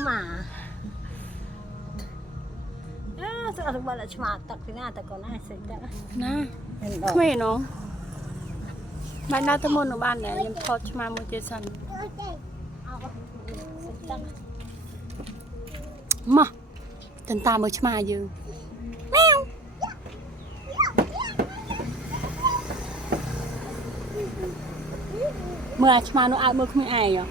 mà sao được bảo là mà tật thì na tật còn ai sẽ tật na khỏe nó bạn nào tâm hồn của bạn này em phật mà một chế sẵn mà tần ta mới mà dư mèo mưa mà nó ai mưa không ai à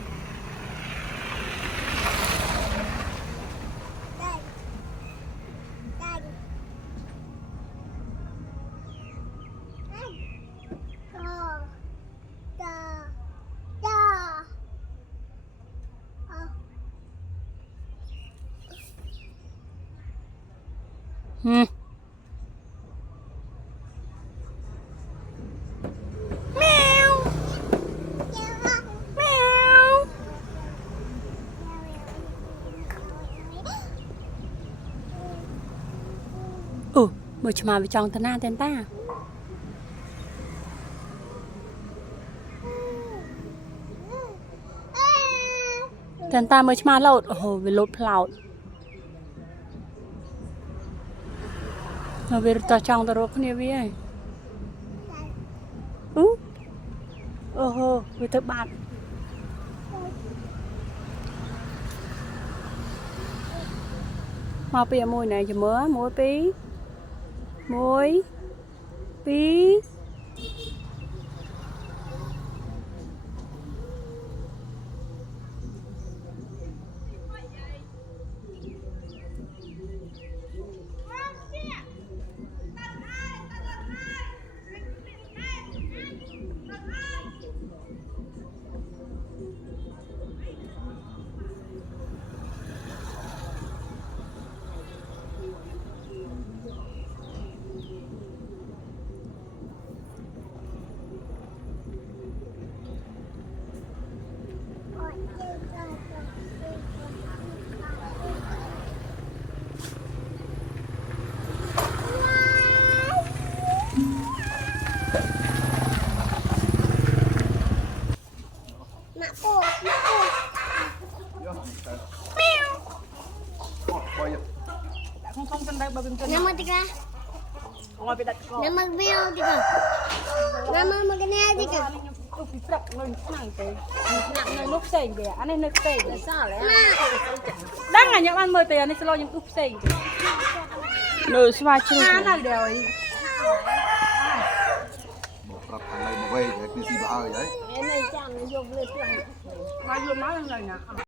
mèo mèo mới mà bị chọn tên na tên ta tên ta mới mà lột về lột plau về ta chọn ta rốt này vậy về tới bạn mà bây giờ môi này chỉ mới môi pí không cần đây bà bình tĩnh Nama tiga. ngồi về đặt cỏ Nama video tiga. Nama magana tiga. tôi bị sập lên nặng thế nặng nơi nút sền kìa anh ấy nút sền là sao đấy đang là những ăn mời tiền anh sẽ lo những nút sền nơi xoa chân là đều ấy một cặp thằng này mà về thì cái gì bà ơi đấy em này chẳng dùng lên qua vô nói lên lời nè